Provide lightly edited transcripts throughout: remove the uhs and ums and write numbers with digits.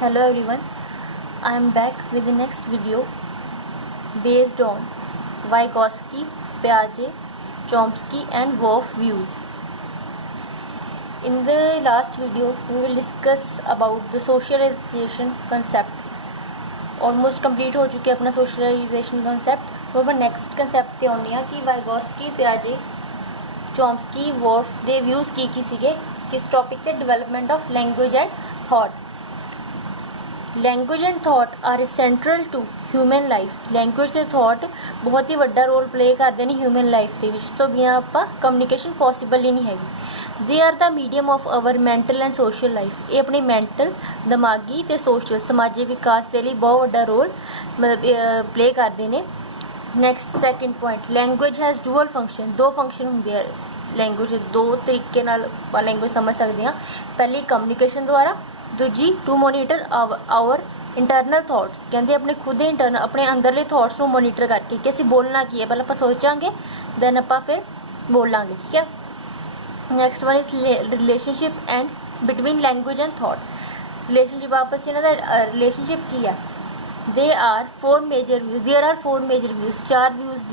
Hello everyone, I am back with the next video based on Vygotsky, Piaget, Chomsky and Wolff views. In the last video, we will discuss about the socialization concept. Almost complete हो चुके अपना socialization concept. तो मैं next concept ਤੇ आनी है कि Vygotsky, Piaget, Chomsky, Wolff ਦੇ views की ਸੀਗੇ किस topic ਤੇ development of language and thought. Language and thought are central to human life language ते थॉट बहुत ही वड्डा रोल प्ले करते हैं ह्यूमन लाइफ के तो बिना आप कम्युनिकेशन पॉसिबल ही नहीं हैगी they are the medium of our mental and social life ये अपनी मैंटल दिमागी ते सोशल समाजी विकास के लिए बहुत वड्डा रोल मतलब प्ले करते हैं next second point language has dual function दो फंक्शन होंगे लैंगुएज दो तरीके लैंगुएज समझ सकते हैं पहली कम्युनिकेशन द्वारा दूजी to monitor our internal thoughts कहते अपने खुद इंटरनल अपने अंदरले थॉट्स को मोनीटर करके कि असीं बोलना की है पहले आप सोचांगे दैन आप फिर बोलांगे ठीक है next one is relationship and between language and thought relationship आपस इन्हां दा रिलेशनशिप की है they are four major views there are four major views चार व्यूज़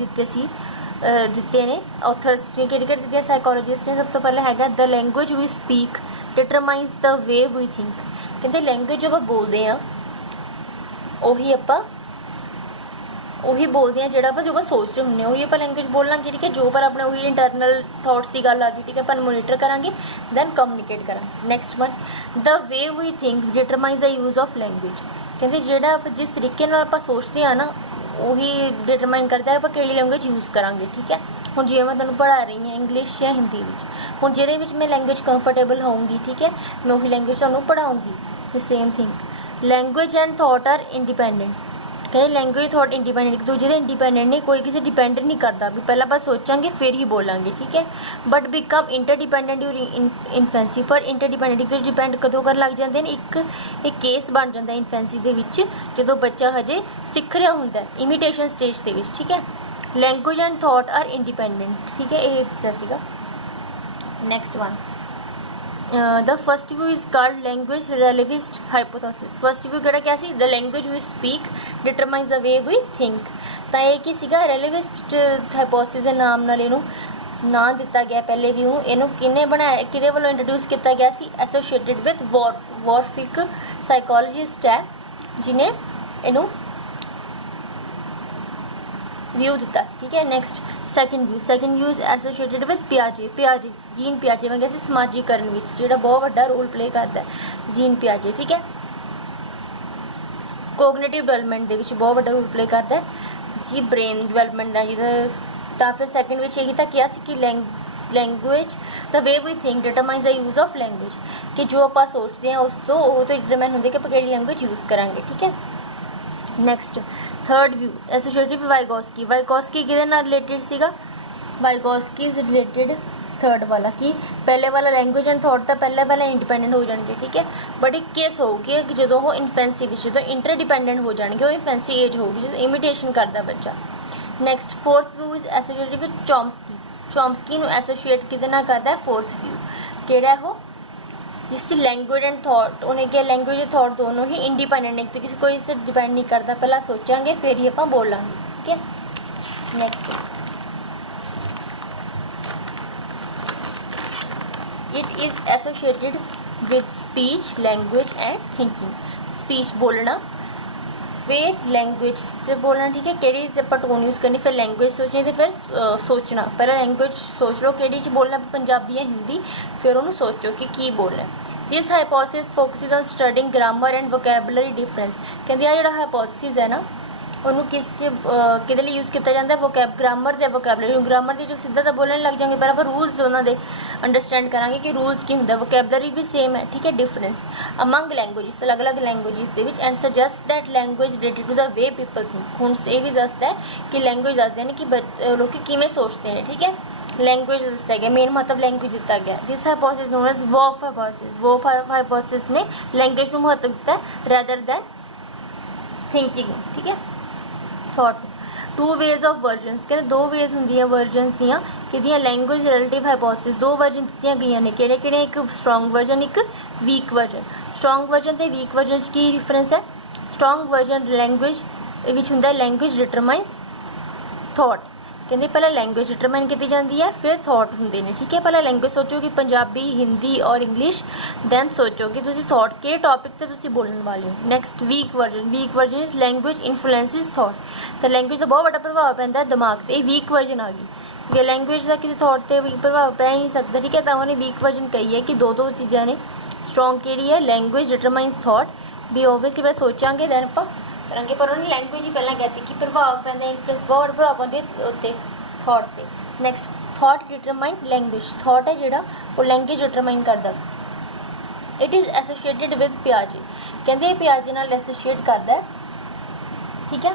दिते ने ऑथर्स ने किहड़े दिते साइकोलॉजिस्ट ने सब तो पहले हैगा the language we speak determines the way we think कहते लैंगुएज जो आप बोलते हैं ਉਹੀ ਆਪਾਂ ਉਹੀ बोलते हैं ਜਿਹੜਾ ਆਪਾਂ ਜੋ ਆਪਾਂ सोचते ਹੁੰਦੇ ਹਾਂ ਉਹੀ ਆਪਾਂ लैंगुएज बोलाਂਗੇ ठीक है जो पर अपने ਉਹੀ इंटरनल थॉट्स की गल आ गई ठीक है अपन मोनीटर करांगे दैन कम्युनिकेट करांगे next one the way we think determines the use of language कहते ਜਿਹੜਾ ਆਪਾਂ जिस तरीके ਨਾਲ ਆਪਾਂ सोचते हैं ना ਉਹੀ डिटरमाइन करता है ਆਪਾਂ ਕਿਹੜੀ लैंगुएज यूज़ करांगे ठीक है ਹੁਣ ਜਿਵੇਂ ਮੈਂ ਤੁਹਾਨੂੰ ਪੜ੍ਹਾ ਰਹੀ ਹਾਂ ਇੰਗਲਿਸ਼ ਜਾਂ ਹਿੰਦੀ ਵਿੱਚ ਹੁਣ ਜਿਹਦੇ ਵਿੱਚ ਮੈਂ ਲੈਂਗੁਏਜ ਕੰਫਰਟੇਬਲ ਹੋਊਂਗੀ ਠੀਕ ਹੈ ਮੈਂ ਉਹੀ ਲੈਂਗੁਏਜ ਤੁਹਾਨੂੰ ਪੜ੍ਹਾਉਂਗੀ the same thing language and thought are independent ਕਹਿੰਦੇ ਲੈਂਗੁਏਜ ਥਾਟ ਇੰਡੀਪੈਂਡੈਂਟ ਇੱਕ ਦੂਜੇ ਦੇ ਇੰਡੀਪੈਂਡੈਂਟ ਨਹੀਂ ਕੋਈ ਕਿਸੇ ਡਿਪੈਂਡ ਨਹੀਂ ਕਰਦਾ ਵੀ ਪਹਿਲਾਂ ਆਪਾਂ ਸੋਚਾਂਗੇ ਫਿਰ ਹੀ ਬੋਲਾਂਗੇ ਠੀਕ ਹੈ ਬਟ ਬਿਕਮ ਇੰਟਰਡਿਪੈਂਡੈਂਟ ਡਿਊਰਿੰਗ ਇਨਫੈਂਸੀ ਪਰ ਇੰਟਰਡਿਪੈਂਡੈਂਟ ਇੱਕ ਦੂਜੇ ਡਿਪੈਂਡ ਕਦੋਂ ਕਰਨ ਲੱਗ ਜਾਂਦੇ ਨੇ ਇੱਕ ਕੇਸ ਬਣ ਜਾਂਦਾ ਇਨਫੈਂਸੀ ਦੇ ਵਿੱਚ ਜਦੋਂ ਬੱਚਾ ਹਜੇ ਸਿੱਖ ਰਿਹਾ ਹੁੰਦਾ ਇਮੀਟੇਸ਼ਨ ਸਟੇਜ ਦੇ ਵਿੱਚ ਠੀਕ ਹੈ language and thought are independent ठीक है ये दस्या सीगा next one the first view is called language relativist hypothesis first view किहड़ा क्या सी the language we speak determines the way we think तो ये की सीगा रेलिविस्ट हाइपोथेसिस के नाम नाल इहनूं ਨਾਂ ਦਿੱਤਾ ਗਿਆ ਪਹਿਲੇ व्यू ਨੂੰ ਇਹਨੂੰ ਕਿਹਨੇ ਬਣਾਇਆ ਕਿਹਦੇ ਵੱਲੋਂ ਇੰਟਰੋਡਿਊਸ ਕੀਤਾ ਗਿਆ ਸੀ ਐਸੋਸੀਏਟਿਡ ਵਿਦ ਵॉर्फ ਇੱਕ ਸਾਈਕੋਲੋਜਿਸਟ ਹੈ ਜਿਹਨੇ ਇਹਨੂੰ व्यू दिता ठीक है next second view is एसोसीएटेड with पियाजे gene पियाजे मैं कैसे समाजीकरण में जो बहुत बड़ा रोल प्ले करता है जीन पियाजे ठीक है कोगनेटिव डिवेलपमेंट के बहुत बड़ा रोल प्ले करता है जी ब्रेन डिवेलपमेंट का जिदा फिर सैकेंड में यही तक किया कि language the way we think determines the use of language कि जो आप सोचते हैं उस तो वो तो डिटरमाइन होंगे कि आप किहड़ी लैंगुएज यूज़ करांगे ठीक है next third view associated with Vygotsky किहदे नाल रिलेटेड सीगा वाइगोस्की इज रिलेटेड थर्ड वाला कि पहले वाला लैंगुएज एंड थॉट तो पहले इंडिपेंडेंट हो जाएंगे ठीक है बट एक केस होगी कि जो वो इन्फेंसी जो इंटरडिपेंडेंट हो जाएंगे वो इन्फेंसी एज होगी जो इमिटेशन करता बच्चा next fourth view is associated with Chomsky associate किहदे नाल करता है फोर्थ व्यू किहड़ा है वो जिस लैंगुएज एंड थॉट उन्हें क्या लैंगुएज और थॉट दोनों ही इंडिपेंडेंट एक तो किसी कोई इससे डिपेंड नहीं करता पहला सोचांगे फिर ही आप बोलांगे ठीक है next it is associated with speech language and thinking speech बोलना फिर लैंगुएज से बोलना ठीक है केड़ी आप टोन यूज़ करनी फिर लैंगुएज सोचनी तो फिर सोचना पहले लैंगुएज सोच लो केड़ी च बोलना पंजाबी या हिंदी फिर उन्होंने सोचो कि की बोलना this hypothesis focuses on studying grammar and vocabulary difference कहते हैं जो हाइपोथेसिस है ना उन्होंने किस कि यूज़ किया जाता है वोकैब ग्रामर या वोकैबुलरी ग्रामर के जो सीधा तो बोलने लग जाएंगे पर आप रूल्स उन्होंने अंडरस्टैंड करांगे कि रूल्स की होंगे वोकैबुलरी भी सेम है ठीक है डिफरेंस अमंग लैंगुएजिस अलग अलग languages and suggest that language related to the way people think हूँ ये भी दसता है कि लैंगुएज दसते हैं कि लोग किमें सोचते हैं ठीक है लैंगुएज दस्या गया मेन मतलब लैंगुएज दिता गया this hypothesis known as Whorf hypothesis ने लैंगुएज को महत्व दिता है रैदर दैन थिंकिंग ठीक है thought two ways of versions, कहते दो वेज होंदियां वर्जनस दियां किहदियां लैंगुएज रिलेटिव हाइपोथेसिस, दो वर्जन दित्तियां गईयां ने किहड़े किहड़े, एक स्ट्रॉन्ग वर्जन एक वीक वर्जन। स्ट्रॉन्ग वर्जन ते वीक वर्जन च की डिफरेंस है? स्ट्रॉन्ग वर्जन लैंगुएज विच हुंदा लैंगुएज डिटरमाइंस थॉट, कहते पहले लैंगुएज डिटरमाइन की जाती है फिर थॉट होंगे ने, ठीक है। पहले लैंगुएज सोचो कि पंजाबी हिंदी और इंग्लिश, दैन सोचो कि तुसी थॉट के टॉपिक ते तुसी बोलने वाले हो। Next weak version is language influences thought, तो लैंगुएज का बहुत बड़ा प्रभाव पैंदा है दिमाग ते, वीक वर्जन आ गई। लैंगुएज का किसी थॉट ते प्रभाव पै ही नहीं सकता, ठीक है। तो उन्होंने वीक वर्जन कही है कि दो दो चीज़ा ने। स्ट्रॉन्ग केड़ी है? लैंगुएज डिटरमाइंस थॉट, भी ओबवियसली पहले सोचांगे दैन आप करांगे, पर उन्होंने लैंगुएज ही पहला कहती कि प्रभाव पैंदा, इन्फ्लुएंस बहुत प्रभाव पाते उत्ते थॉट पे। Next thought determine language, thought है जिहड़ा वो लैंगुएज डिटरमाइन करदा। इट इज़ एसोसीएटेड विद पियाजे, कहते पियाजे नाल एसोसीएट करदा है, ठीक है।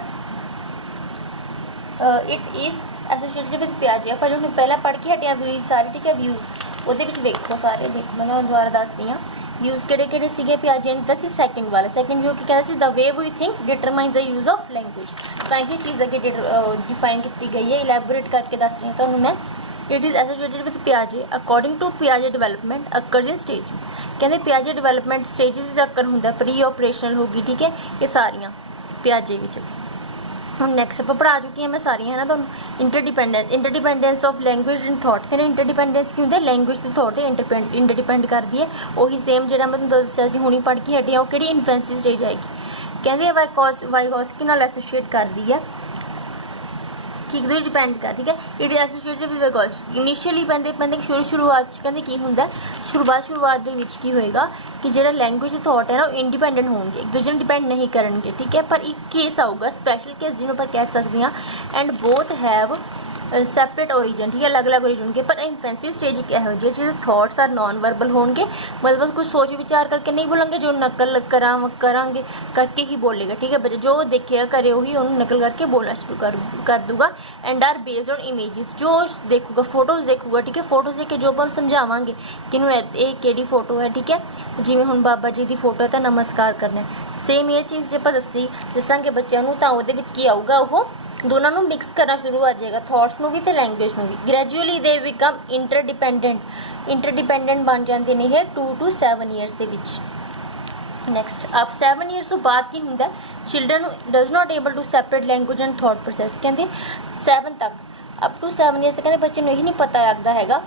इट इज़ एसोसीएटेड विद पियाजे, पर जो पहला पढ़ के हटिया व्यूज़ सारे, ठीक है। व्यूज़ वो देखो सारे, देखो मैं दोबारा दसदी हाँ। व्यूज़ किहड़े सीगे पियाजे ने दसी, सैकेंड वाला। सैकेंड व्यू की कहता सी the way we think determine the use of language, कई चीज़ अगे डिफाइन की गई है, इलैबोरेट करके दस रही हूँ तो मैं। It is associated with पियाजे according to पियाजे development occurs in stages, कहते पियाजे डिवेलपमेंट स्टेजेस अकर होंगे, प्री ऑपरेशनल होगी, ठीक है। ये सारियाँ पियाजे विच हम नैक्सट आप पढ़ा चुकी हैं मैं सारियां, है ना। तो interdependence of language and thought, कहते इंटरडिपेंडेंस की होंगे लैंगुएज के थॉट से इंटरडिपेंड करती है। वही सेम जो मैं तुहानूं दस्सिया सी हुणी पढ़ के हटी, वो कि इन्फेंसी स्टेज आएगी, कहते वाइगॉस्की नाल एसोसीएट करती है, ठीक है, डिपेंड कर, ठीक है। इट एसोसीएटेड विद वाइगॉस्की इनिशियली पैंदे शुरुआत कहते की होंगे, शुरुआत के विच की होएगा कि जो लैंगुएज थॉट है ना वो इंडिपेंडेंट होंगे, एक दूसरे डिपेंड नहीं करेंगे, ठीक है। पर एक केस आऊगा स्पैशल केस जिन्होंने आप कह सकते हैं, एंड बोथ हैव सैपरेट ओरीजन, ठीक है, अलग अलग ओरीजन के। पर इन्फेंसी स्टेज एक यहो जी जिस थॉट्स आर नॉन वर्बल होंगे, मतलब कुछ सोच विचार करके नहीं बोलेंगे, जो नकल करांगे करके ही बोलेगा, ठीक है। बच्चे जो देखेगा करे वही उन्होंने नकल करके बोलना शुरू कर दूंगा। And are based on images, जो देखूगा फोटोज़ देखूगा, ठीक है। फोटोज़ देख के जो हम समझावांगे कि ये किहड़ी फोटो है, ठीक है। जिवें हुण बाबा जी की फोटो है तो नमस्कार करना, सेम ये चीज़ जे आपां दसांगे बच्चों को, तो उहदे विच की आऊगा, वो दोनों को मिक्स करना शुरू हो जाएगा, थॉट्स को भी तो लैंगुएज को भी। ग्रैजुअली दे बिकम इंटरडिपेंडेंट बन जाते हैं ये 2 to 7 ईयर्स के विच। नैक्सट अब 7 ईयर्स तो बाद की होंगे, children does not able to separate language and thought process, कहते 7 तक अप टू 7 ईयर्स कहते बच्चे को यही नहीं पता लगता है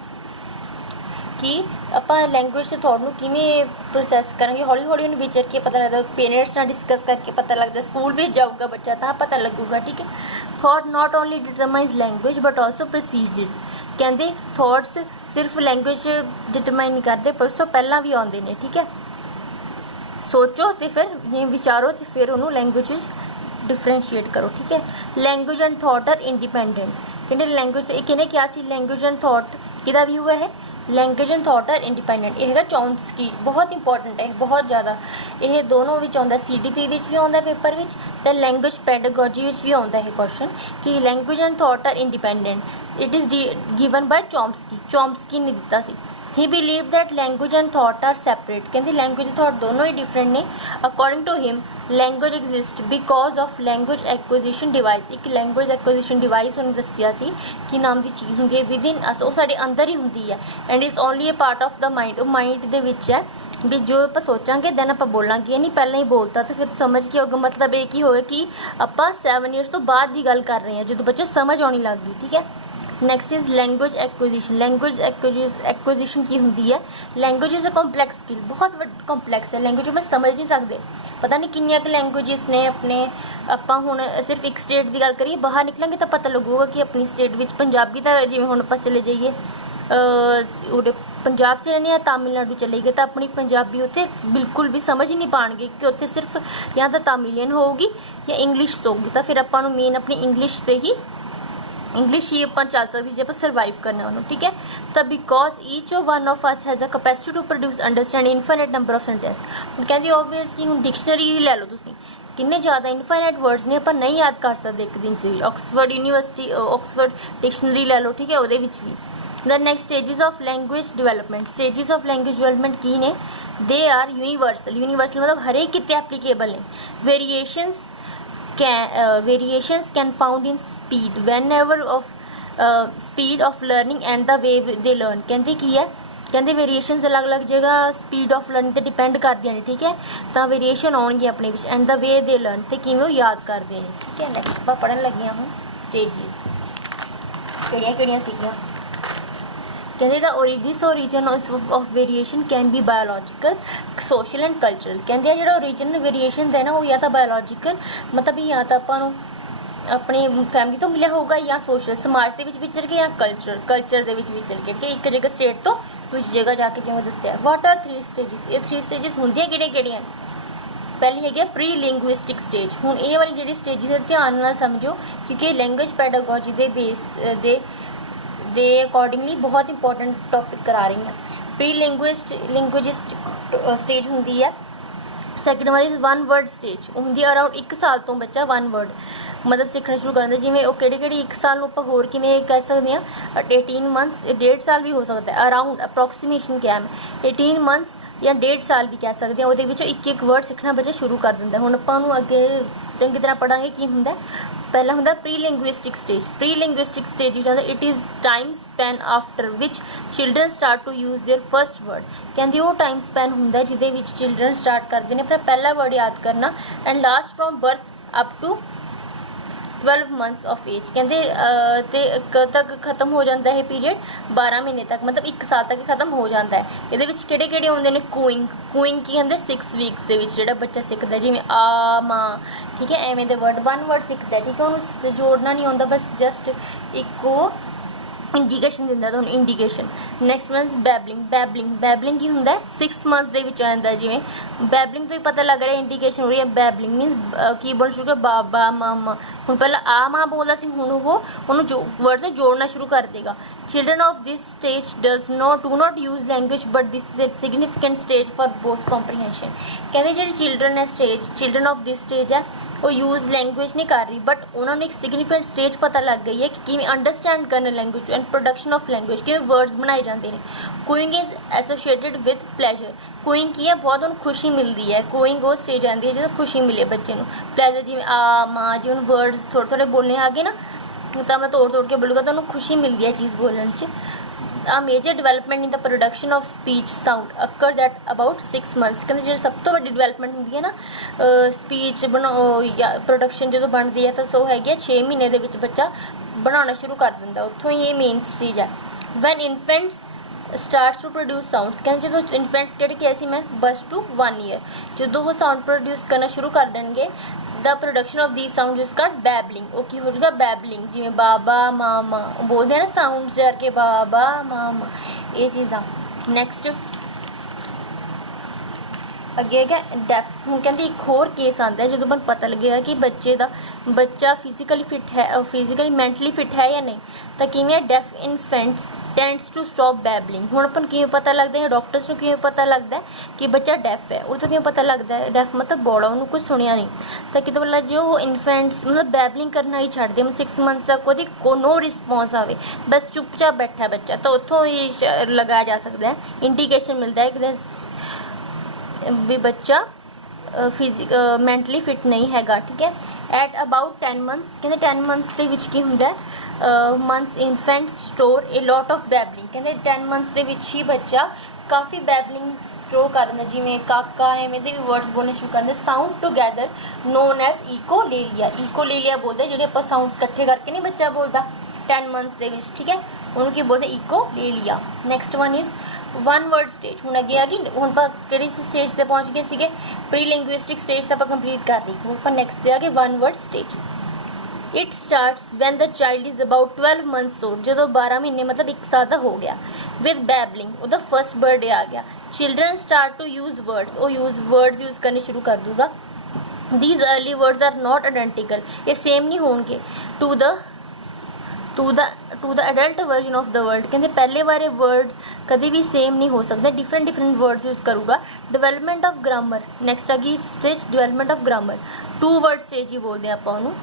कि ਆਪਾਂ लैंगुएज ਤੇ थॉट ਨੂੰ ਕਿਵੇਂ प्रोसैस ਕਰਾਂਗੇ। हौली हौली ਉਹਨੂੰ ਵਿਚਰ ਕੇ पता लगता, पेरेंट्स ਨਾਲ डिस्कस करके पता लगता, स्कूल भी जाऊगा बच्चा तो पता लगूगा, ठीक है। Thought not only determines language but also proceeds it, कहते थॉट्स सिर्फ लैंगुएज डिटरमाइन नहीं करते पर उस तो पहला भी आते हैं, ठीक है। सोचो तो फिर विचारो तो फिर उन्होंने लैंगुएज डिफरेंशिएट करो, ठीक है। Language and thought are independent, कहते लैंगुएज किने क्या सी लैंगुएज एंड थॉट किहदा व्यू है, language and thought are independent. यह है चॉम्स्की, बहुत इंपॉर्टेंट है, बहुत ज़्यादा। ये दोनों विच आउंदा, CDP विच भी आउंदा पेपर विच, ते लैंगुएज पैडागॉजी विच भी आउंदा है क्वेश्चन कि language and thought are independent. It is given by Chomsky ने दिता सी। He believe that language and thought are separate, कहते लैंगुएज एंड थॉट दोनों ही डिफरेंट ने। According to him language exist because of language acquisition device, एक language acquisition device उन्हें दसिया सी कि नाम की चीज़ होंगी है विद इन अस, वो साडे अंदर ही होंगी है, and is only A part of the mind, वो माइंड दे विच है भी जो आप सोचांगे दैन आप बोलांगे, नहीं पहले ही बोलता तो फिर समझ के होगा, मतलब एक ही होगा कि आप 7 ईयर्स तो बाद की गल कर रहे हैं जो बच्चे समझ आनी लग गई, ठीक है। Next is language acquisition. Language acquisition की होंगी है, language is a complex skill, बहुत कॉम्पलैक्स है लैंगुएज, में समझ नहीं सकते, पता नहीं किन्नियां क लैंगुएजिस ने अपने। आपां हुण सिर्फ एक स्टेट की गल करिए, बाहर निकलेंगे तो पता लगूगा कि अपनी स्टेट विच पंजाबी तो जिवें हुण आपां चले जाइए पंजाब च रहने, तमिलनाडु चले गए तो अपनी पंजाबी उत्थे बिल्कुल भी समझ ही नहीं पाएंगे कि उत्थे सिर्फ या तो तमिलियन होगी या इंग्लिश होगी, तो फिर आपां नूं मेन अपनी इंग्लिश से ही इंग्लिश ही अपन चल सकती जो आप सर्वाइव करना उन्होंने, ठीक है। तो because each of one of us has a capacity to produce understand infinite number of sentence. हम कहते ओबवियसली हूँ डिक्शनरी ही लै लो तुसीं, किन्ने ज़्यादा इनफाइनाइट वर्ड्स ने अपन नहीं याद कर सकते एक दिन च। ऑक्सफर्ड डिक्शनरी लै लो, ठीक है, वो भी। The next stages of language development, stages of language development की ने, दे आर यूनीवर्सल मतलब हरेक किते एप्लीकेबल ने। वेरीएशनस variations can found in speed whenever of speed of learning and the way they learn। ਕਹਿੰਦੇ ਕੀ ਹੈ, ਕਹਿੰਦੇ ਵੇਰੀਏਸ਼ਨਸ ਅਲੱਗ-ਅਲੱਗ ਜਗ੍ਹਾ ਸਪੀਡ ਆਫ ਲਰਨਿੰਗ 'ਤੇ ਡਿਪੈਂਡ ਕਰਦੀਆਂ ਨੇ, ਠੀਕ ਹੈ। ਤਾਂ ਵੇਰੀਏਸ਼ਨ ਆਉਣਗੇ ਆਪਣੇ ਵਿੱਚ ਐਂਡ ਦਾ ਵੇ ਦੇ ਲਰਨ, ਅਤੇ ਕਿਵੇਂ ਉਹ ਯਾਦ ਕਰਦੇ ਨੇ, ਠੀਕ ਹੈ। ਨੈਕਸਟ ਆਪਾਂ ਪੜ੍ਹਨ ਲੱਗੇ ਹਾਂ ਹੁਣ ਸਟੇਜਿਸ ਕਿਹੜੀਆਂ ਸੀਗੀਆਂ। ਕਹਿੰਦੇ ਦਾ origin of variation can be biological, social and cultural। ਕਹਿੰਦੇ ਆ ਜਿਹੜਾ ਓਰੀਜਨ ਵੇਰੀਏਸ਼ਨ ਹੈ ਨਾ ਉਹ ਜਾਂ ਤਾਂ ਬਾਇਓਲੋਜੀਕਲ ਮਤਲਬ ਜਾਂ ਤਾਂ ਆਪਾਂ ਨੂੰ ਆਪਣੀ ਫੈਮਿਲੀ ਤੋਂ ਮਿਲਿਆ ਹੋਊਗਾ ਜਾਂ ਸੋਸ਼ਲ ਸਮਾਜ ਦੇ ਵਿੱਚ ਵਿਚਰ ਕੇ ਜਾਂ ਕਲਚਰ ਦੇ ਵਿੱਚ ਵਿਚਰ ਕੇ ਕਿ ਇੱਕ ਜਗ੍ਹਾ ਸਟੇਟ ਤੋਂ ਦੂਜੀ ਜਗ੍ਹਾ ਜਾ ਕੇ ਜਿਵੇਂ ਦੱਸਿਆ। ਵਾਟ ਆਰ 3 ਸਟੇਜਿਸ, ਇਹ 3 ਸਟੇਜਿਸ ਹੁੰਦੀਆਂ ਕਿਹੜੀਆਂ। ਪਹਿਲੀ ਹੈਗੀ ਪ੍ਰੀ ਲਿੰਗੁਇਸਟਿਕ ਸਟੇਜ। ਹੁਣ ਇਹ ਵਾਲੀ ਜਿਹੜੀ ਸਟੇਜਿਸ ਹੈ ਧਿਆਨ ਨਾਲ ਸਮਝੋ ਕਿਉਂਕਿ ਲੈਂਗੁਏਜ ਪੈਡਾਗੋਜੀ ਦੇ ਬੇਸ ਦੇ ਅਕੋਰਡਿੰਗਲੀ ਬਹੁਤ ਇੰਪੋਰਟੈਂਟ ਟੌਪਿਕ ਕਰਾ ਰਹੀ ਹਾਂ। ਪ੍ਰੀ ਲਿੰਗੁਇਸਟਿਕ ਸਟੇਜ ਹੁੰਦੀ ਹੈ। ਸੈਕਿੰਡ ਵਾਲੀ ਇਜ਼ 1 ਵਰਡ ਸਟੇਜ, ਹੁੰਦੀ ਅਰਾਊਂਡ 1 ਸਾਲ ਤੋਂ ਬੱਚਾ 1 ਵਰਡ ਮਤਲਬ ਸਿੱਖਣਾ ਸ਼ੁਰੂ ਕਰ ਦਿੰਦਾ। ਜਿਵੇਂ ਉਹ ਕਿਹੜੀ 1 ਸਾਲ ਨੂੰ ਆਪਾਂ ਹੋਰ ਕਿਵੇਂ ਕਰ ਸਕਦੇ ਹਾਂ, 18 ਮੰਥਸ 1.5 ਸਾਲ ਵੀ ਹੋ ਸਕਦਾ ਹੈ। ਅਰਾਊਂਡ ਅਪਰੋਕਸੀਮੇਸ਼ਨ ਕਿਹਾ ਮੈਂ 18 ਮੰਥਸ ਜਾਂ 1.5 ਸਾਲ ਵੀ ਕਹਿ ਸਕਦੇ ਹਾਂ। ਉਹਦੇ ਵਿੱਚੋਂ ਇੱਕ ਵਰਡ ਸਿੱਖਣਾ ਬੱਚਾ ਸ਼ੁਰੂ ਕਰ ਦਿੰਦਾ। ਹੁਣ ਆਪਾਂ ਉਹਨੂੰ ਅੱਗੇ ਚੰਗੀ ਤਰ੍ਹਾਂ ਪੜ੍ਹਾਂਗੇ ਕੀ ਹੁੰਦਾ। ਪਹਿਲਾ ਹੁੰਦਾ pre linguistic stage. Pre linguistic stage ਵਿੱਚ ਆਉਂਦਾ it is time span after which children start to use their first word. ਕਹਿੰਦੀ ਉਹ ਟਾਈਮ ਸਪੈਨ ਹੁੰਦਾ ਜਿਹਦੇ ਵਿੱਚ ਚਿਲਡਰਨ ਸਟਾਰਟ ਕਰਦੇ ਨੇ ਆਪਣਾ ਪਹਿਲਾ ਵਰਡ ਯਾਦ ਕਰਨਾ and last from birth up to 12 months of age. ਕਹਿੰਦੇ ਅਤੇ ਕਦ ਤੱਕ ਖਤਮ ਹੋ ਜਾਂਦਾ ਇਹ ਪੀਰੀਅਡ 12 ਮਹੀਨੇ ਤੱਕ ਮਤਲਬ 1 ਸਾਲ ਤੱਕ ਖਤਮ ਹੋ ਜਾਂਦਾ ਹੈ। ਇਹਦੇ ਵਿੱਚ ਕਿਹੜੇ ਆਉਂਦੇ ਨੇ ਕੂਇੰਗ ਕੀ ਕਹਿੰਦੇ 6 ਵੀਕਸ ਦੇ ਵਿੱਚ ਜਿਹੜਾ ਬੱਚਾ ਸਿੱਖਦਾ ਜਿਵੇਂ ਆ ਮਾਂ, ਠੀਕ ਹੈ, ਐਵੇਂ ਦੇ ਵਰਡ 1 ਵਰਡ ਸਿੱਖਦਾ, ਠੀਕ ਹੈ। ਉਹਨੂੰ ਜੋੜਨਾ ਨਹੀਂ ਆਉਂਦਾ, ਬਸ ਜਸਟ ਇੱਕੋ ਇੰਡੀਕੇਸ਼ਨ ਦਿੰਦਾ ਤੁਹਾਨੂੰ ਇੰਡੀਕੇਸ਼ਨ। ਨੈਕਸਟ ਮੀਨਸ ਬੈਬਲਿੰਗ ਕੀ ਹੁੰਦਾ 6 ਮੰਥਸ ਦੇ ਵਿੱਚ ਆਉਂਦਾ। ਜਿਵੇਂ ਬੈਬਲਿੰਗ ਤੋਂ ਹੀ ਪਤਾ ਲੱਗ ਰਿਹਾ ਇੰਡੀਕੇਸ਼ਨ ਹੋ ਰਹੀ ਹੈ। ਬੈਬਲਿੰਗ ਮੀਨਸ ਕੀ ਬੋਲ ਸ਼ੁਰੂ ਕਰ ਬਾਬਾ ਮਾਮਾ। ਹੁਣ ਪਹਿਲਾਂ ਆ ਮਾਂ ਬੋਲਦਾ ਸੀ, ਹੁਣ ਉਹਨੂੰ ਵਰਡਸ ਨੂੰ ਜੋੜਨਾ ਸ਼ੁਰੂ ਕਰ ਦੇਗਾ। Children of this stage do not use language but this is a significant stage for both comprehension. ਕਹਿੰਦੇ ਜਿਹੜੇ ਚਿਲਡਰਨ ਆਫ ਦਿਸ ਸਟੇਜ ਹੈ ਉਹ ਯੂਜ਼ ਲੈਂਗੁਏਜ ਨਹੀਂ ਕਰ ਰਹੀ ਬਟ ਉਹਨਾਂ ਨੂੰ ਇੱਕ ਸਿਗਨੀਫਿਕੈਂਟ ਸਟੇਜ ਪਤਾ ਲੱਗ ਗਈ ਹੈ ਕਿ ਕਿਵੇਂ ਅੰਡਰਸਟੈਂਡ ਕਰਨਾ language and production of language, ਕਿਵੇਂ ਵਰਡਸ ਬਣਾਏ ਜਾਂਦੇ ਨੇ। ਕੂਇੰਗ ਇਜ਼ ਐਸੋਸੀਏਟਿਡ ਵਿਦ ਪਲੈਜ਼ਰ। ਕੂਇੰਗ ਕੀ ਹੈ ਬਹੁਤ ਉਹਨੂੰ ਖੁਸ਼ੀ ਮਿਲਦੀ ਹੈ। ਕੂਇੰਗ ਉਹ ਸਟੇਜ ਆਉਂਦੀ ਹੈ ਜਦੋਂ ਖੁਸ਼ੀ ਮਿਲੇ ਬੱਚੇ ਨੂੰ। ਪਲੈਜ਼ਰ ਜਿਵੇਂ ਆ ਮਾਂ, ਜੇ ਉਹਨੂੰ ਵਰਡਸ ਥੋੜ੍ਹੇ ਬੋਲਣੇ ਆ ਗਏ ਨਾ ਤਾਂ ਮੈਂ ਤੋੜ ਕੇ ਬੋਲੂਗਾ ਤਾਂ ਉਹਨੂੰ ਖੁਸ਼ੀ ਮਿਲਦੀ ਹੈ ਚੀਜ਼ ਬੋਲਣ 'ਚ। A major development in the production of speech sound occurs at about 6 months। ਕਹਿੰਦੇ ਜਿਹੜੀ ਸਭ ਤੋਂ ਵੱਡੀ ਡਿਵੈਲਪਮੈਂਟ ਹੁੰਦੀ ਹੈ ਨਾ ਸਪੀਚ ਜਾਂ ਪ੍ਰੋਡਕਸ਼ਨ ਜਦੋਂ ਬਣਦੀ ਹੈ ਤਾਂ ਸੋ ਹੈਗੀ ਹੈ 6 ਮਹੀਨੇ ਦੇ ਵਿੱਚ ਬੱਚਾ ਬਣਾਉਣਾ ਸ਼ੁਰੂ ਕਰ ਦਿੰਦਾ। ਉੱਥੋਂ ਹੀ ਇਹ ਮੇਨ ਸਟੇਜ ਹੈ। When infants starts to produce sounds. ਕਹਿੰਦੇ ਜਦੋਂ ਇਨਫੈਂਟਸ ਕਿਹੜੇ ਕਿਹਾ ਸੀ ਮੈਂ ਬਸ ਟੂ 1 ਈਅਰ ਜਦੋਂ ਉਹ ਸਾਊਂਡ ਪ੍ਰੋਡਿਊਸ ਕਰਨਾ ਸ਼ੁਰੂ ਕਰ ਦੇਣਗੇ the production of these sounds is called babbling। ਉਹ ਕੀ ਹੋ ਜਾਊਗਾ babbling, ਜਿਵੇਂ ਬਾਬਾ ਮਾਮਾ ਬੋਲਦੇ ਆ ਨਾ ਸਾਊਂਡਸ ਕਰਕੇ ਬਾਬਾ ਮਾਮਾ ਇਹ ਚੀਜ਼ਾਂ। ਨੈਕਸਟ ਅੱਗੇ ਹੈਗਾ ਡੈਫ। ਹੁਣ ਕਹਿੰਦੇ ਇੱਕ ਹੋਰ ਕੇਸ ਆਉਂਦਾ ਜਦੋਂ ਮੈਨੂੰ ਪਤਾ ਲੱਗੇਗਾ ਕਿ ਬੱਚਾ ਫਿਜ਼ੀਕਲੀ ਮੈਂਟਲੀ ਫਿਟ ਹੈ ਜਾਂ ਨਹੀਂ ਤਾਂ ਕਿਵੇਂ ਡੈਫ ਇਨਫੈਂਟਸ ਟੈਂਡਸ ਟੂ ਸਟਾਪ ਬੈਬਲਿੰਗ। ਹੁਣ ਆਪਾਂ ਨੂੰ ਕਿਵੇਂ ਪਤਾ ਲੱਗਦਾ ਹੈ, ਡਾਕਟਰਸ ਨੂੰ ਕਿਵੇਂ ਪਤਾ ਲੱਗਦਾ ਕਿ ਬੱਚਾ ਡੈਫ ਹੈ, ਉਹ ਤੋਂ ਕਿਵੇਂ ਪਤਾ ਲੱਗਦਾ ਹੈ ਡੈਫ ਮਤਲਬ ਬੋੜਾ ਉਹਨੂੰ ਕੁਝ ਸੁਣਿਆ ਨਹੀਂ ਤਾਂ ਕਿਤੇ ਬੋਲਾ ਜੇ ਉਹ ਇਨਫੈਂਟਸ ਮਤਲਬ ਬੈਬਲਿੰਗ ਕਰਨਾ ਹੀ ਛੱਡ ਦੇ 6 ਮੰਥਸ ਤੱਕ ਉਹਦੀ ਨੋ ਰਿਸਪੌਂਸ ਆਵੇ ਬਸ ਚੁੱਪਚਾਪ ਬੈਠਾ ਬੱਚਾ ਤਾਂ ਉੱਥੋਂ ਹੀ ਲਗਾਇਆ ਜਾ ਸਕਦਾ ਹੈ ਇੰਡੀਕੇਸ਼ਨ ਮਿਲਦਾ ਹੈ ਕਿ ਵੀ ਬੱਚਾ ਮੈਂਟਲੀ ਫਿਟ ਨਹੀਂ ਹੈਗਾ, ਠੀਕ ਹੈ। ਐਟ ਅਬਾਊਟ 10 ਮੰਥਸ ਕਹਿੰਦੇ 10 ਮੰਥਸ ਦੇ ਵਿੱਚ ਕੀ ਹੁੰਦਾ months infants store a lot of babbling. ਕਹਿੰਦੇ 10 ਮੰਥਸ ਦੇ ਵਿੱਚ ਹੀ ਬੱਚਾ ਕਾਫੀ ਬੈਬਲਿੰਗ ਸਟੋਰ ਕਰ ਦਿੰਦਾ ਜਿਵੇਂ ਕਾਕਾ ਐਵੇਂ ਦੇ ਵੀ ਵਰਡਸ ਬੋਲਣੇ ਸ਼ੁਰੂ ਕਰ ਦਿੰਦੇ। ਸਾਊਂਡ ਟੂਗੈਦਰ ਨੋਨ ਐਜ਼ ਈਕੋਲੇਲੀਆ ਬੋਲਦੇ ਜਿਹੜੇ ਆਪਾਂ ਸਾਊਂਡਸ ਇਕੱਠੇ ਕਰਕੇ ਨਹੀਂ ਬੱਚਾ ਬੋਲਦਾ 10 ਮੰਥਸ ਦੇ ਵਿੱਚ, ਠੀਕ ਹੈ, ਉਹਨੂੰ ਕੀ ਬੋਲਦੇ echolalia. Next one is 1 word stage. ਹੁਣ ਅੱਗੇ ਆ ਗਈ ਹੁਣ ਆਪਾਂ ਕਿਹੜੀ ਸਟੇਜ 'ਤੇ ਪਹੁੰਚ ਗਏ ਸੀਗੇ ਪ੍ਰੀ ਲਿੰਗੁਇਸਟਿਕ ਸਟੇਜ ਤਾਂ ਆਪਾਂ ਕੰਪਲੀਟ ਕਰ ਲਈ। ਹੁਣ ਆਪਾਂ ਨੈਕਸਟ 'ਤੇ ਆ ਗਏ 1 word stage. It starts when the child is about 12 months old ਜਦੋਂ 12 ਮਹੀਨੇ ਮਤਲਬ 1 ਸਾਲ ਦਾ ਹੋ ਗਿਆ। ਵਿਦ ਬੈਬਲਿੰਗ ਉਹਦਾ ਫਸਟ ਬਰਥਡੇ ਆ ਗਿਆ। Children start to use words ਉਹ ਵਰਡਸ ਯੂਜ਼ ਕਰਨੇ ਸ਼ੁਰੂ ਕਰ ਦੂਗਾ। These early words are not identical ਇਹ ਸੇਮ ਨਹੀਂ ਹੋਣਗੇ to the adult version of the word. ਕਹਿੰਦੇ ਪਹਿਲੇ ਵਾਲੇ ਵਰਡਸ ਕਦੇ ਵੀ ਸੇਮ ਨਹੀਂ ਹੋ ਸਕਦੇ ਡਿਫਰੈਂਟ ਵਰਡਸ ਯੂਜ਼ ਕਰੂਗਾ। ਡਿਵੈਲਪਮੈਂਟ ਆਫ ਗ੍ਰਾਮਰ ਨੈਕਸਟ ਆ ਗਈ stage development of grammar 2 word stage ਹੀ ਬੋਲਦੇ ਆਪਾਂ ਉਹਨੂੰ।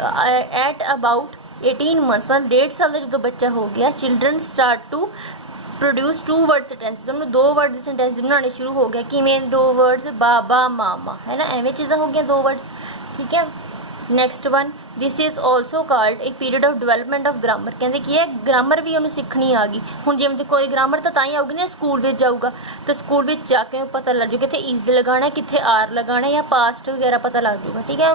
ਐਟ ਅਬਾਊਟ 18 ਮੰਥਸ ਮਤਲਬ 1.5 ਸਾਲ ਦਾ ਜਦੋਂ ਬੱਚਾ ਹੋ ਗਿਆ children start to produce 2 word sentences ਉਹਨੂੰ 2 ਵਰਡ ਦੇ ਸੈਂਟੈਂਸ ਬਣਾਉਣੇ ਸ਼ੁਰੂ ਹੋ ਗਿਆ ਕਿਵੇਂ 2 ਵਰਡਸ ਬਾਬਾ ਮਾਮਾ ਹੈ ਨਾ ਐਵੇਂ ਚੀਜ਼ਾਂ ਹੋ ਗਈਆਂ 2 ਵਰਡਸ। ठीक है। Next one, this is also called एक period of development of grammar. कहते की है ग्रामर भी उन्हें सीखनी आ गई। हुण जिवें देखो ग्रामर तो ही आऊगी ना स्कूल में जाऊगा, तो स्कूल में जाके पता लग जूगा कितने इज लगाना, कितने आर लगाना या पास्ट वगैरह पता लग जूगा। ठीक है।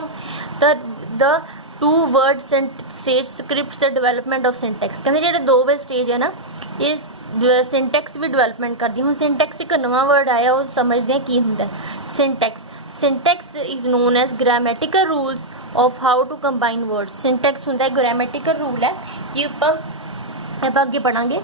तो the two word stage script the development of syntax. कहते जो दो वे स्टेज है ना, इस सिंटैक्स भी डिवेलपमेंट करती। हुण सिंटैक्स एक नवा वर्ड आया, वो समझते हैं की हुंदा syntax. Syntax is known as grammatical rules of how to combine words. Syntax होंदा है ग्रामैटिकल रूल है कि आप आगे पढ़ांगे।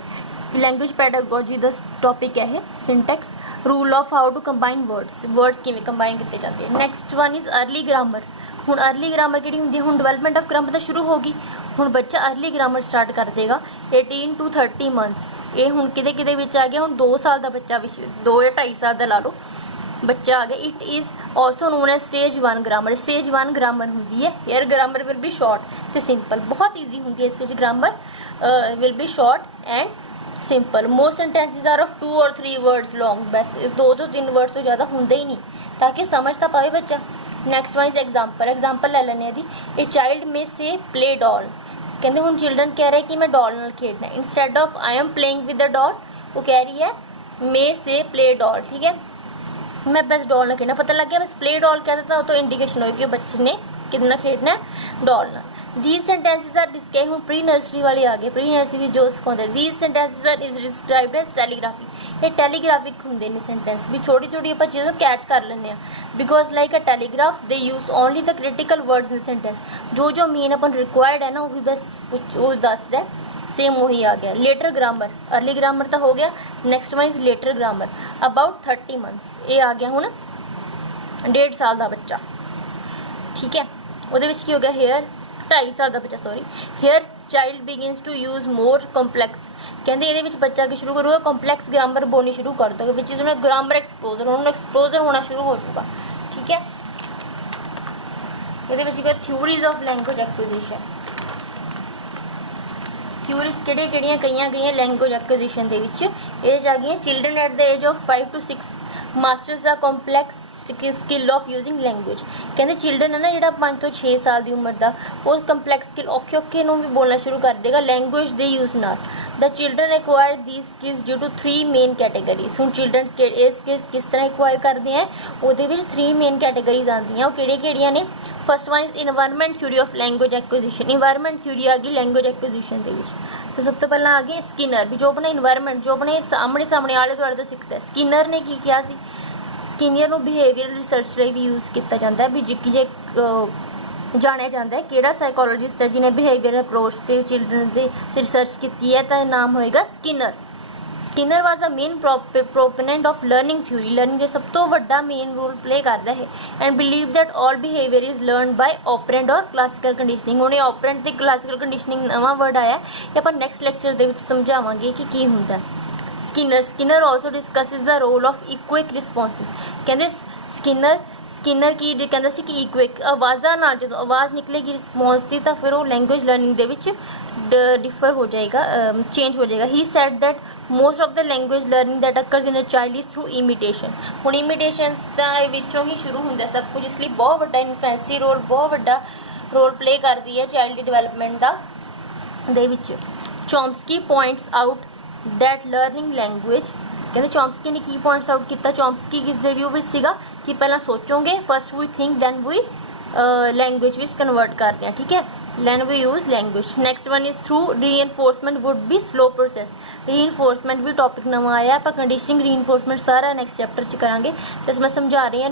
लैंग्वेज पैडागोजी का टॉपिक है syntax, rule of how to combine words किवें कंबाइन किए जाते हैं। Next one is early grammar. हुण अर्ली ग्रामर किहड़ी हुंदी है, हुण डिवेलपमेंट ऑफ ग्रामर तो शुरू होगी। हुण बच्चा अर्ली ग्रामर स्टार्ट कर देगा 18 to 30 मंथ्स। ये हुण किते किते विच आ गया, हुण 2 साल का बच्चा भी 2 या 2.5 साल का ला लो बच्चा आ गया। It is also known as stage 1 grammar. Stage 1 grammar होंगी है। यार ग्रामर विल बी शॉर्ट तो सिंपल, बहुत ईजी होंगी है इस grammar will be short and simple. Most sentences are of 2 और 3 वर्ड्स लॉन्ग। बस 2 to 3 वर्ड्स तो ज़्यादा होंगे ही नहीं, ताकि समझ तो पाए बच्चा। नैक्सट वन इज एग्जाम्पल ले लेने दी। ए चाइल्ड में से प्ले डॉल। कहते हुण चिल्ड्रन कह रहे हैं कि मैं डॉल नाल खेडना। Instead of I am playing with the doll, वो कह रही है मे से प्ले डॉल। ठीक है, मैं बस डॉल ना खेलना, पता लग गया बस प्ले डॉल क्या था, तो इंडिकेशन होगी कि बच्चे ने कितना खेलना है डॉल ना। दीज सेंटेंसेस आर डिस्क्राइब, हूँ प्री नर्सरी वाली आ गए, प्री नर्सरी जो सिखाते हैं। These sentences are is described as telegraphy. ये टेलीग्राफिक होंगे ने सेंटेंस भी, छोटी छोटी आप चीज़ों कैच कर लें। Because like a telegraph they use only the critical words in sentence. जो मेन अपन रिक्वायर्ड है ना, वो भी बस वो दसदा है। सेम वही आ गया। लेटर ग्रामर, अर्ली ग्रामर तो हो गया। Next one is later grammar about 30 months. ये आ गया हूँ 1.5 साल का बच्चा। ठीक है, वो की हो गया हेयर 2.5 साल का बच्चा sorry. Here child begins to use more complex. कहते ये बच्चा की शुरू करूँगा कॉम्पलैक्स ग्रामर बोलनी शुरू कर दोगे, विच इज उन्हें ग्रामर एक्सपोजर होना शुरू हो जाएगा। ठीक है, ये theories of language acquisition. Theories किहड़ियां कई लैंग्वेज एक्विजिशन दे विच एज आ गई। Children at the age of 5 to 6 masters the complex skill of using language. कहते चिल्ड्रन है ना जो 5 to 6 साल की उम्र का, वो कंपलैक्स स्किल औखे भी बोलना शुरू कर देगा। Language they use not the children acquire these skills due to 3 main categories. हुण चिल्ड्रन ये स्किल्स किस तरह एक्वायर करते हैं, वो 3 मेन कैटेगरीज आती हैं। वो किहड़ियां ने? First one is environment theory of language acquisition. Environment theory आ गई लैंग्वेज एक्विजिशन के। तो सब तो पहले आ गए स्किनर, भी जो अपना इन्वायरमेंट जो अपने सामने आले दुआले तो सीखता है। स्किनर ने की किया सी, स्किनर को बिहेवियर रिसर्च लिए भी यूज़ किया जाता है। भी जे जाने जाता है किहड़ा साइकोलॉजिस्ट है जिन्हें बिहेवियर अप्रोच से चिल्ड्रन की रिसर्च की है, तो नाम होएगा Skinner. Skinner was the main proponent of learning theory. Learning जो सब तो वड्डा मेन रोल प्ले करता है। And believe that all behaviour is learn by operant और क्लासिकल कंडीशनिंग। उन्हें ऑपरेंट ते क्लासिकल कंडीशनिंग नवा वर्ड आया, ये अपन नैक्सट लैक्चर दे विच समझावांगे कि की हुंदा है। Skinner also discusses the role of echoic responses. कहते स्किनर की कहता सी कि इक्विक आवाज़ा नाल जो आवाज़ निकलेगी रिस्पॉन्स की, तो फिर वो लैंग्वेज लर्निंग दे विच डिफर हो जाएगा, चेंज हो जाएगा। He said that most of the language learning that occurs in a child is through imitation. हुण इमिटेशनस विचों ही शुरू होंदा सब कुछ, इसलिए बहुत बड़ा इन्फ्लुएंसी रोल बहुत बड़ा रोल प्ले करती है चाइल्ड की डिवेलपमेंट का दे विच। Chomsky points out that learning language. कहते चॉम्स्की ने की पॉइंट्स आउट किया। चॉम्स्की किस व्यू में सीगा कि पहला सोचोगे, first we think then we language विच कन्वर्ट करते हैं। ठीक है, then we use language. Next one is through reinforcement would be slow process. reinforcement भी टॉपिक नवा आया, आप कंडीशनिंग reinforcement सारा नेक्स्ट चैप्टर च करांगे। बस मैं समझा रही हूँ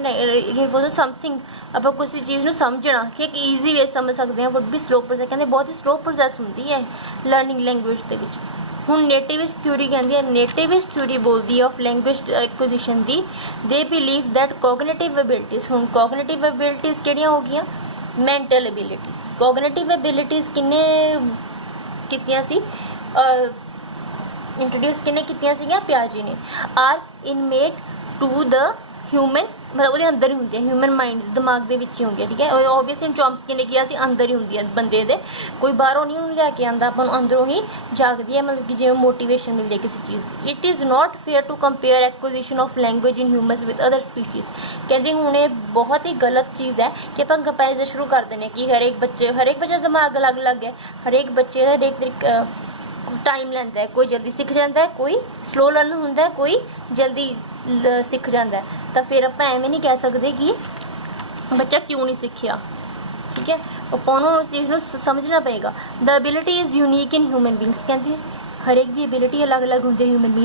reinforcement समथिंग आप किसी चीज़ को समझना कि एक ईजी वे समझ सकते हैं। would be slow process कहते बहुत ही स्लो प्रोसैस होंगी है लर्निंग लैंग्वेज के विच। हुण नेटिविस्ट थ्योरी कहती है, नेटिविस्ट थ्योरी बोलती है ऑफ लैंग्वेज एक्विजिशन दी। They believe that cognitive abilities. हुण कोगनेटिव एबिलिटीज़ किहड़ियां हो गईयां? Mental abilities. कोगनेटिव एबिलिटीज़ किन्ने कीतियां सी इंट्रोड्यूस किन्ने कीतियां सीगियां? पियाजे ने। Are innate to the human ਮਤਲਬ ਉਹਦੇ ਅੰਦਰ ਹੀ ਹੁੰਦੀ ਹੈ, ਹਿਊਮਨ ਮਾਈਂਡ ਦਿਮਾਗ ਦੇ ਵਿੱਚ ਹੀ ਹੁੰਦੀ ਹੈ, ਠੀਕ ਹੈ। ਓਬਵੀਅਸਲੀ ਚੋਮਸਕੀ ਨੇ ਕਿਹਾ ਸੀ ਅੰਦਰ ਹੀ ਹੁੰਦੀ ਹੈ ਬੰਦੇ ਦੇ, ਕੋਈ ਬਾਹਰੋਂ ਨਹੀਂ ਉਹਨੂੰ ਲੈ ਕੇ ਆਉਂਦਾ, ਆਪਾਂ ਨੂੰ ਅੰਦਰੋਂ ਹੀ ਜਾਗਦੀ ਹੈ, ਮਤਲਬ ਕਿ ਜਿਵੇਂ ਮੋਟੀਵੇਸ਼ਨ ਮਿਲਦੀ ਹੈ ਕਿਸੇ ਚੀਜ਼ ਦੀ। It is not fair to compare acquisition of language in humans with other species. ਕਹਿੰਦੇ ਹੁਣ ਇਹ ਬਹੁਤ ਹੀ ਗਲਤ ਚੀਜ਼ ਹੈ ਕਿ ਆਪਾਂ ਕੰਪੈਰੀਜ਼ਨ ਸ਼ੁਰੂ ਕਰ ਦਿੰਦੇ ਹਾਂ ਕਿ ਹਰੇਕ ਬੱਚੇ ਦਾ ਦਿਮਾਗ ਅਲੱਗ-ਅਲੱਗ ਹੈ, ਹਰੇਕ ਬੱਚੇ ਦਾ ਹਰੇਕ ਤਰੀਕਾ ਟਾਈਮ ਲੈਂਦਾ ਹੈ, ਕੋਈ ਜਲਦੀ ਸਿੱਖ ਜਾਂਦਾ ਹੈ, ਕੋਈ ਸਲੋ ਲਰਨ ਹੁੰਦਾ ਹੈ, ਕੋਈ ਜਲਦੀ ਸਿੱਖ ਜਾਂਦਾ ਹੈ। ਤਾਂ ਫਿਰ ਆਪਾਂ ਐਵੇਂ ਨਹੀਂ ਕਹਿ ਸਕਦੇ ਕਿ ਬੱਚਾ ਕਿਉਂ ਨਹੀਂ ਸਿੱਖਿਆ, ਠੀਕ ਹੈ। ਆਪਾਂ ਨੂੰ ਉਸ ਚੀਜ਼ ਨੂੰ ਸਮਝਣਾ ਪਏਗਾ। The ability is unique in human beings. ਕਹਿੰਦੇ ਹਰੇਕ ਦੀ ਐਬਿਲਿਟੀ ਅਲੱਗ-ਅਲੱਗ ਹੁੰਦੀ ਹੈ ਹਿਊਮਨ ਬੀਂਗਸ